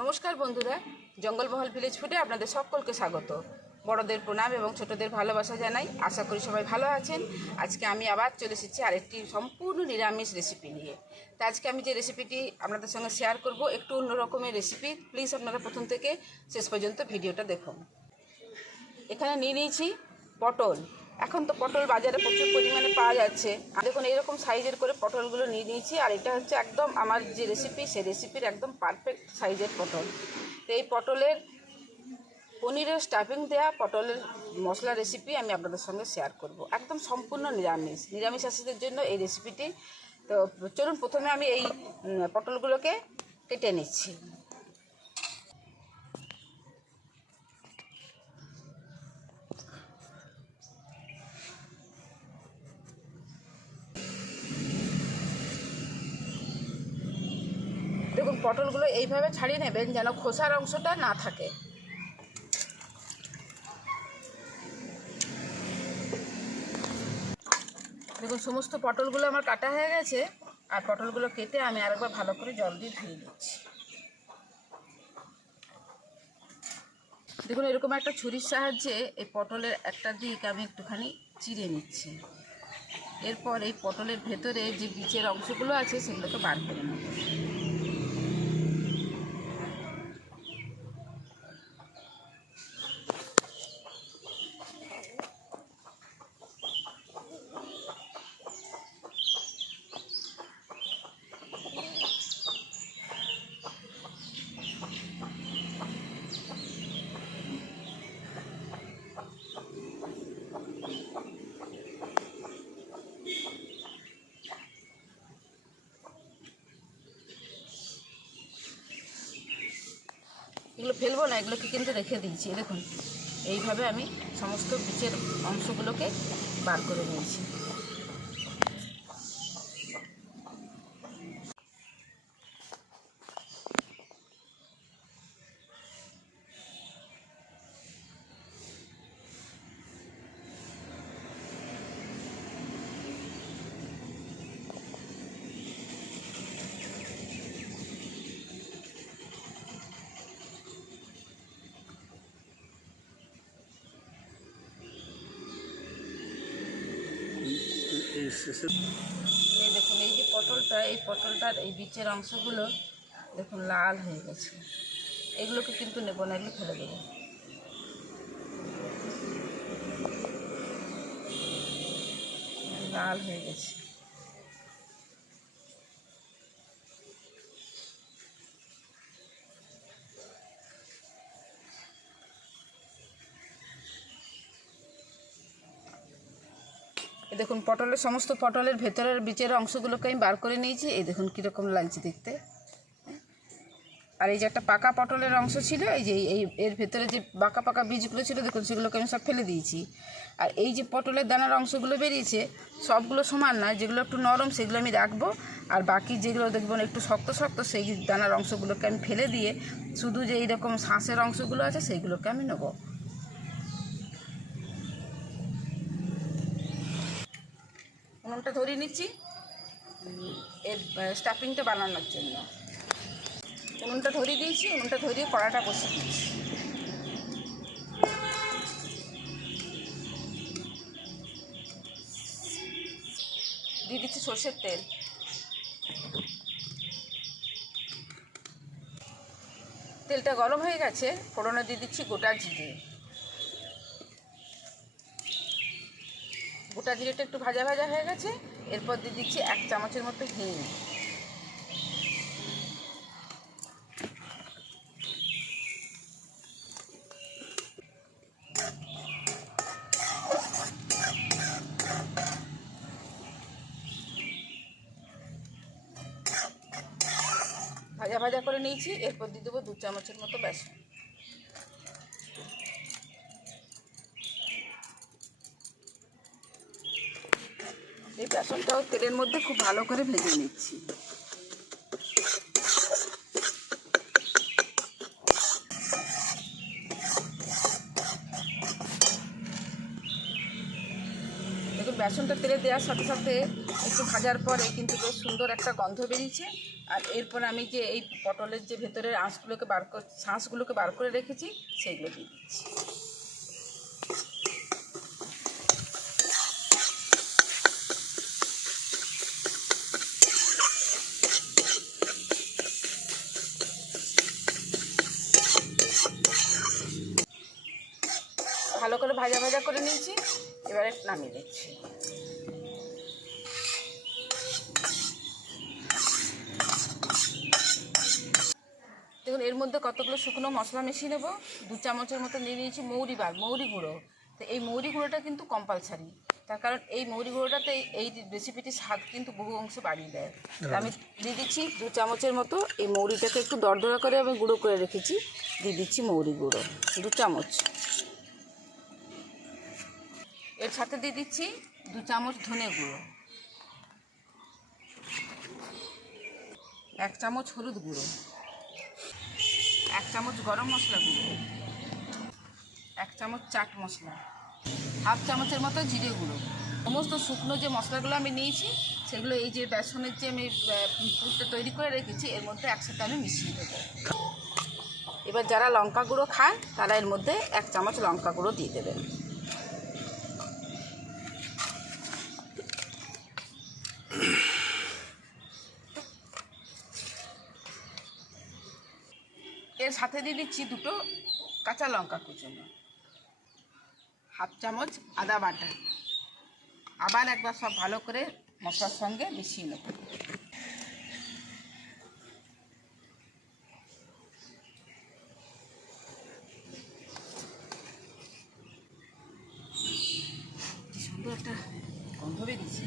নমস্কার বন্ধুরা, জঙ্গলমহল ভিলেজ ফুডে আপনাদের সকলকে স্বাগত। বড়দের প্রণাম এবং ছোটদের ভালোবাসা জানাই। আশা করি সবাই ভালো আছেন। আজকে আমি আবার চলে এসেছি আরেকটি সম্পূর্ণ নিরামিষ রেসিপি নিয়ে। তা আজকে আমি যে রেসিপিটি আপনাদের সঙ্গে শেয়ার করব একটু অন্য রকমের রেসিপি। প্লিজ আপনারা প্রথম থেকে শেষ পর্যন্ত ভিডিওটা দেখুন। এখানে নিয়ে নিয়েছি পটল। এখন তো পটল বাজারে প্রচুর পরিমাণে পাওয়া যাচ্ছে। দেখুন এইরকম সাইজের করে পটলগুলো নিয়ে নিয়েছি। আর এটা হচ্ছে একদম আমার যে রেসিপি, সেই রেসিপির একদম পারফেক্ট সাইজের পটল। তো এই পটলের পনিরের স্টাফিং দেওয়া পটলের মশলা রেসিপি আমি আপনাদের সঙ্গে শেয়ার করব। একদম সম্পূর্ণ নিরামিষ আশীদের জন্য এই রেসিপিটি। তো চলুন প্রথমে আমি এই পটলগুলোকে কেটে নিচ্ছি। দেখুন পটলগুলো এইভাবে ছাড়িয়ে নেবেন যেন খোসার অংশটা না থাকে। দেখুন সমস্ত পটলগুলো আমার কাটা হয়ে গেছে। আর পটলগুলো কেটে আমি আরেকবার ভালো করে জল দিয়ে ধুয়ে নিচ্ছি। দেখুন এরকম একটা ছুরির সাহায্যে এই পটলের একটা দিক আমি একটুখানি চিড়ে নিচ্ছি। এরপর এই পটলের ভেতরে যে বীজের অংশগুলো আছে সেগুলোকে বার করে নেব। এগুলো ফেলবো না, এগুলোকে কিন্তু রেখে দিয়েছি। দেখুন এইভাবে আমি সমস্ত বীজের অংশগুলোকে বার করে নিয়েছি। এই দেখুন এই যে পটলটার এই বীজের অংশগুলো দেখুন লাল হয়ে গেছে। এগুলোকে কিন্তু নেব না, এগুলো ফেলে দেবো। লাল হয়ে গেছে। দেখুন সমস্ত পটলের ভেতরের বীজের অংশগুলোকে আমি বার করে নিয়েছি। এই দেখুন কীরকম লাগছে দেখতে। আর এই যে একটা পাকা পটলের অংশ ছিল, এই যে এর ভেতরে যে পাকা বীজগুলো ছিল দেখুন সেগুলোকে আমি সব ফেলে দিয়েছি। আর এই যে পটলের দানার অংশগুলো বেরিয়েছে সবগুলো সমান না, যেগুলো একটু নরম সেগুলো আমি রাখবো। আর বাকি যেগুলো দেখবেন একটু শক্ত সেই দানার অংশগুলোকে আমি ফেলে দিয়ে শুধু যে এইরকম শাঁসের অংশগুলো আছে সেইগুলোকে আমি নেব। উনুনটা ধরিয়ে নিচ্ছি এর স্টাফিংটা বানানোর জন্য। উনুনটা ধরিয়ে দিয়েছি, উনুনটা ধরিয়ে কড়াটা বসিয়ে দিয়েছি। দিয়ে দিচ্ছি সর্ষের তেল। তেলটা গরম হয়ে গেছে, ফোড়নে দিয়ে দিচ্ছি গোটা জিরে। গোটা জিরেটা একটু ভাজা হয়ে গেছে। এরপর দিয়ে দিচ্ছি 1 চামচের মতো হিং। ভাজা করে নিয়েছি। এরপর দিয়ে দেবো 2 চামচের মতো বেসন। এই বেসনটাও তেলের মধ্যে খুব ভালো করে ভেজে নিচ্ছি। দেখুন বেসনটা তেলে দেওয়ার সাথে সাথে একটু ভাজার পরে কিন্তু বেশ সুন্দর একটা গন্ধ বেরিয়েছে। আর এরপর আমি যে এই পটলের যে ভেতরের শাঁসগুলোকে বার করে রেখেছি সেইগুলো দিয়ে দিচ্ছি। ভালো করে ভাজা ভাজা করে নিয়েছি, এবারে নামিয়ে দিচ্ছি। দেখুন এর মধ্যে কতগুলো শুকনো মশলা মিশিয়ে নেবো। 2 চামচের মতো নিয়ে নিয়েছি মৌরি গুঁড়ো। তো এই মৌরি গুঁড়োটা কিন্তু কম্পালসারি, তার কারণ এই মৌরি গুঁড়োটাতে এই রেসিপিটির স্বাদ কিন্তু বহু অংশে বাড়িয়ে দেয়। আমি দিয়ে দিচ্ছি 2 চামচের মতো। এই মৌরিটাকে একটু দরদরা করে আমি গুঁড়ো করে রেখেছি, দিয়ে দিচ্ছি মৌরি গুঁড়ো 2 চামচ। এর সাথে দিয়ে দিচ্ছি 2 চামচ ধনে গুঁড়ো, 1 চামচ হলুদ গুঁড়ো, 1 চামচ গরম মশলা গুঁড়ো, 1 চামচ চাট মশলা, 1/2 চামচের মতো জিরে গুঁড়ো। সমস্ত শুকনো যে মশলাগুলো আমি নিয়েছি সেগুলো এই যে বেসনের যে আমি পুরটা তৈরি করে রেখেছি এর মধ্যে একসাথে আমি মিশিয়ে দেবো। এবার যারা লঙ্কা গুঁড়ো খান তারা এর মধ্যে 1 চামচ লঙ্কা গুঁড়ো দিয়ে দেবেন। এর সাথে দিয়ে দিচ্ছি 2টো কাঁচা লঙ্কা কুচনো, 1/2 চামচ আদা বাটা। আবার একবার সব ভালো করে মশলার সঙ্গে মিশিয়ে নেব। কি সুন্দর একটা গন্ধ বেরিয়েছে।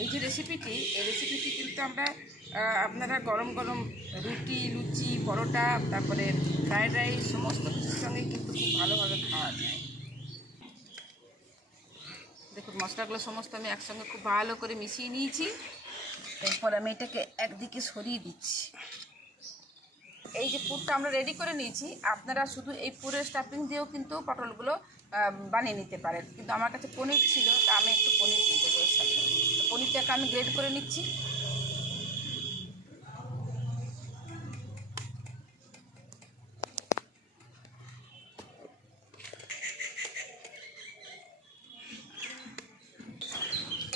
এই যে রেসিপিটি কিন্তু আমরা আপনারা গরম গরম রুটি, লুচি, পরোটা, তারপরে ফ্রায়েড রাইস সমস্ত কিছুর সঙ্গে কিন্তু খুব ভালোভাবে খাওয়া যায়। দেখুন মশলাগুলো সমস্ত আমি একসঙ্গে খুব ভালো করে মিশিয়ে নিয়েছি। এরপর আমি এটাকে একদিকে সরিয়ে দিচ্ছি। এই যে পুরটা আমরা রেডি করে নিয়েছি, আপনারা শুধু এই পুরের স্টাফিং দিয়েও কিন্তু পটলগুলো বানিয়ে নিতে পারেন, কিন্তু আমার কাছে পনির ছিল তা আমি একটু পনির দিয়ে দেবো এর সাথে। পনিরটাকে আমি গ্রেড করে নিচ্ছি।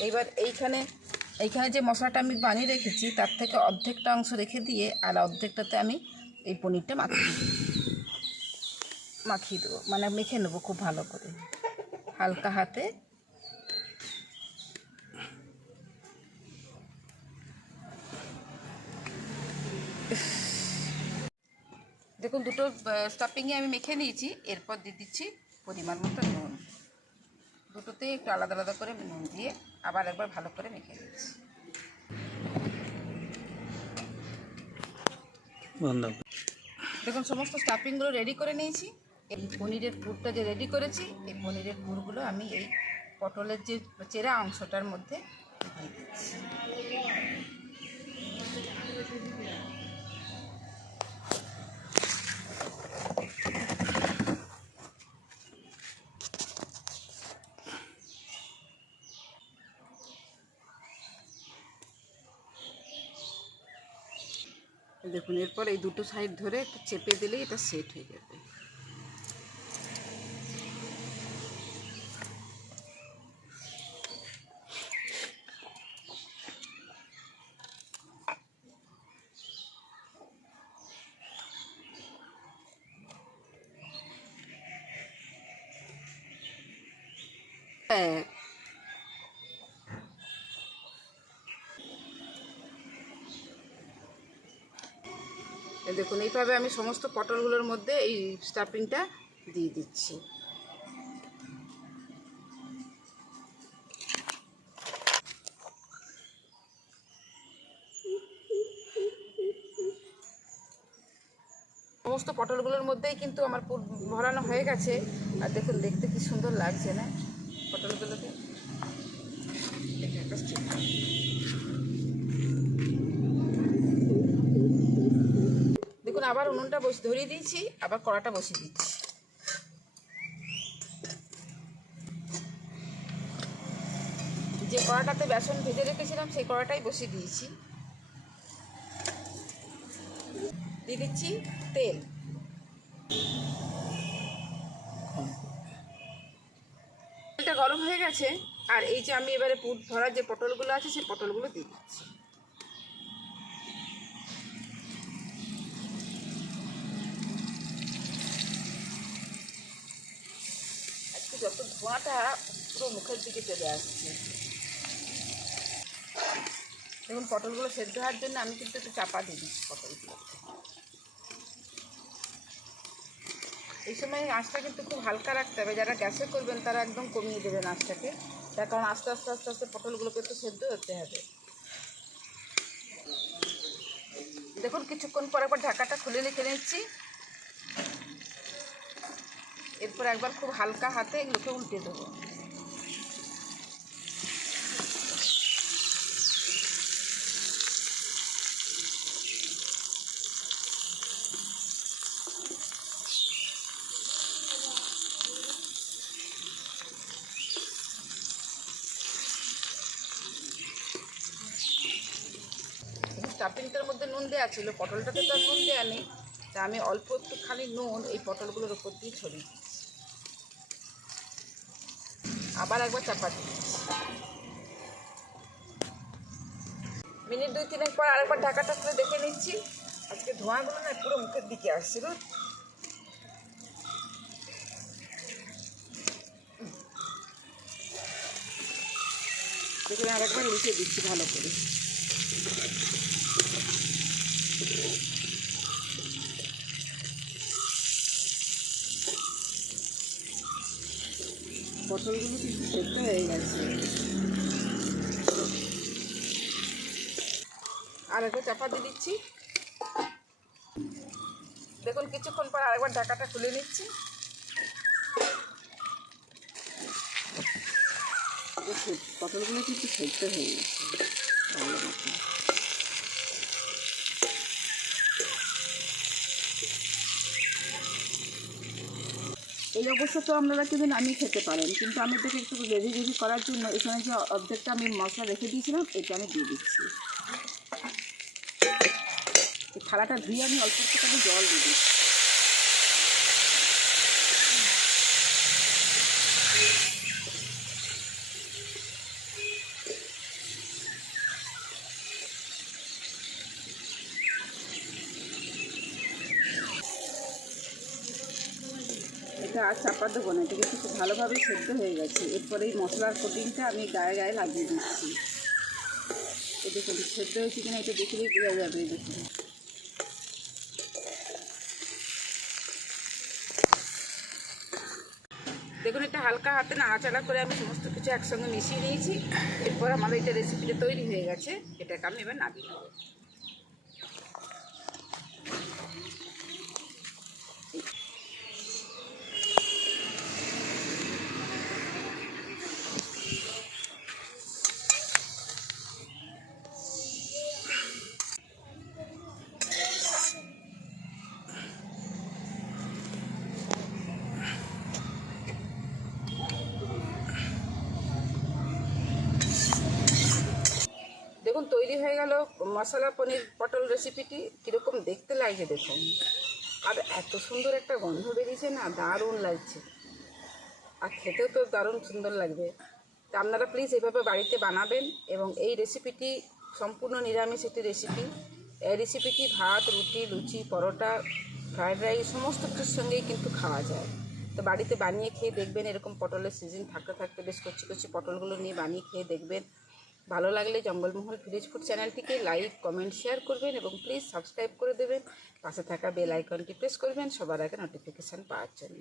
এইবার এইখানে যে মশলাটা আমি বানিয়ে রেখেছি তার থেকে অর্ধেকটা অংশ রেখে দিয়ে আর অর্ধেকটাতে আমি এই পনিরটা মাখিয়ে দেবো, মানে মেখে নেবো খুব ভালো করে হালকা হাতে। দেখুন 2টো স্টাফিংয়ে আমি মেখে নিয়েছি। এরপর দিয়ে দিচ্ছি পরিমাণ মতো নুন। 2টোতে একটু আলাদা আলাদা করে নুন দিয়ে আবার একবার ভালো করে মেখে নিচ্ছি। দেখুন সমস্ত স্টাফিংগুলো রেডি করে নিয়েছি। এই পনিরের পুরটা যে রেডি করেছি এই পনিরের পুরগুলো আমি এই পটলের যে চেরা অংশটার মধ্যে দিয়ে দিচ্ছি। দেখুন এরপর এই 2টো সাইড ধরে একটু চেপে দিলেই এটা সেট হয়ে যাবে। দেখুন এইভাবে আমি সমস্ত পটলগুলোর মধ্যে এই স্টাফিংটা দিয়ে দিচ্ছি। সমস্ত পটলগুলোর মধ্যেই কিন্তু আমার ভরানো হয়ে গেছে। আর দেখুন দেখতে কি সুন্দর লাগছে না পটলগুলোকে। দেখুন আবার উনুনটা ধরিয়ে দিয়েছি, আবার কড়াটা বসিয়ে দিচ্ছি। যে কড়াটাতে বেসন ভেজে রেখেছিলাম, সেই কড়াটাই বসিয়ে দিয়েছি। দিয়ে দিচ্ছি তেল। তেলটা গরম হয়ে গেছে, আর এই যে আমি এবারে পুর ভরা যে পটলগুলো আছে সেই পটলগুলো দিয়ে দিচ্ছি। আজকে যত ধোঁয়াটা পুরো মুখের দিকে চলে আসছে। দেখুন পটলগুলো সেদ্ধ হওয়ার জন্য আমি কিন্তু একটু চাপা দিয়ে দিচ্ছি পটলগুলো। এই সময় আঁচটা কিন্তু খুব হালকা রাখতে হবে। যারা গ্যাসে করবেন তারা একদম কমিয়ে দেবেন আঁচটাকে, তার কারণ আস্তে আস্তে আস্তে আস্তে পটলগুলোকে একটু সেদ্ধ হতে হবে। দেখুন কিছুক্ষণ পর একবার ঢাকাটা খুলে রেখে নিচ্ছি। এরপর একবার খুব হালকা হাতে এগুলোকে উল্টে দেবো। স্টাফিংটার মধ্যে নুন দেওয়া ছিল, পটলটাতে তো আর নুন দেওয়া নেই, তা আমি অল্প একটুখানি নুন এই পটলগুলোর উপর দিয়ে ছড়িয়ে দিচ্ছি। আবার একবার চাপা দিচ্ছি। মিনিট 2-3 পর আরেকবার ঢাকাটা খুলে দেখে নিচ্ছি। আজকে ধোঁয়াগুলো না পুরো মুখের দিকে আসছিল। দেখুন আরেকবার মিশিয়ে দিচ্ছি ভালো করে। পটলগুলো কিন্তু সেদ্ধ হয়ে গেছে। আর একটু চাপা দিয়ে দিচ্ছি। দেখুন কিছুক্ষণ পর আরেকবার ঢাকাটা খুলে নিচ্ছি। পটলগুলো কিন্তু সেদ্ধ হয়ে গেছে ভালো মতো। এই অবস্থা তো আপনারা কিন্তু নামিয়ে খেতে পারেন, কিন্তু আমি এটাকে একটু গ্রেভি গ্রেভি করার জন্য এখানে যে অর্ধেকটা আমি মশলা রেখে দিয়েছিলাম এটা আমি দিয়ে দিচ্ছি। এই থালাটা ধুয়ে আমি অল্প একটু জল দিয়ে দিচ্ছি। এটা আর চাপা দেবো না, এটা কিন্তু খুব ভালোভাবে সেদ্ধ হয়ে গেছে। এরপরে এই মশলার কোটিংটা আমি গায়ে গায়ে লাগিয়ে দিচ্ছি। এই দেখুন সেদ্ধ হয়েছে কিনা এটা দেখলেই বোঝা যাবে। দেখুন দেখুন এটা হালকা হাতে নাড়াচাড়া করে আমি সমস্ত কিছু একসঙ্গে মিশিয়ে নিয়েছি। এরপর আমাদের এটা রেসিপিটা তৈরি হয়ে গেছে। এটাকে আমি এবার নামিয়ে নেব। দেখুন তৈরি হয়ে গেল মশলা পনির পটল রেসিপিটি। কীরকম দেখতে লাগছে দেখুন, আর এত সুন্দর একটা গন্ধ বেরিয়েছে না, দারুণ লাগছে, আর খেতেও তো দারুণ সুন্দর লাগবে। তা আপনারা প্লিজ এইভাবে বাড়িতে বানাবেন। এবং এই রেসিপিটি সম্পূর্ণ নিরামিষ একটি রেসিপি। এই রেসিপিটি ভাত, রুটি, লুচি, পরোটা, ফ্রায়েড রাইস সমস্ত কিছুর সঙ্গেই কিন্তু খাওয়া যায়। তো বাড়িতে বানিয়ে খেয়ে দেখবেন। এরকম পটলের সিজন থাকতে থাকতে বেশ কচি কচি পটলগুলো নিয়ে বানিয়ে খেয়ে দেখবেন। ভালো লাগলে জঙ্গলমহল ভিলেজ ফুড চ্যানেলটিকে লাইক, কমেন্ট, শেয়ার করবেন এবং প্লিজ সাবস্ক্রাইব করে দেবেন। পাশে থাকা বেল আইকনটি প্রেস করবেন সবার আগে নোটিফিকেশান পাওয়ার জন্য।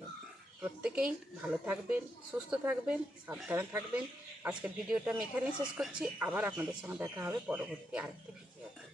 প্রত্যেকেই ভালো থাকবেন, সুস্থ থাকবেন, সাবধানে থাকবেন। আজকের ভিডিওটা আমি এখানেই শেষ করছি। আবার আপনাদের সঙ্গে দেখা হবে পরবর্তী আরেকটি ভিডিওতে।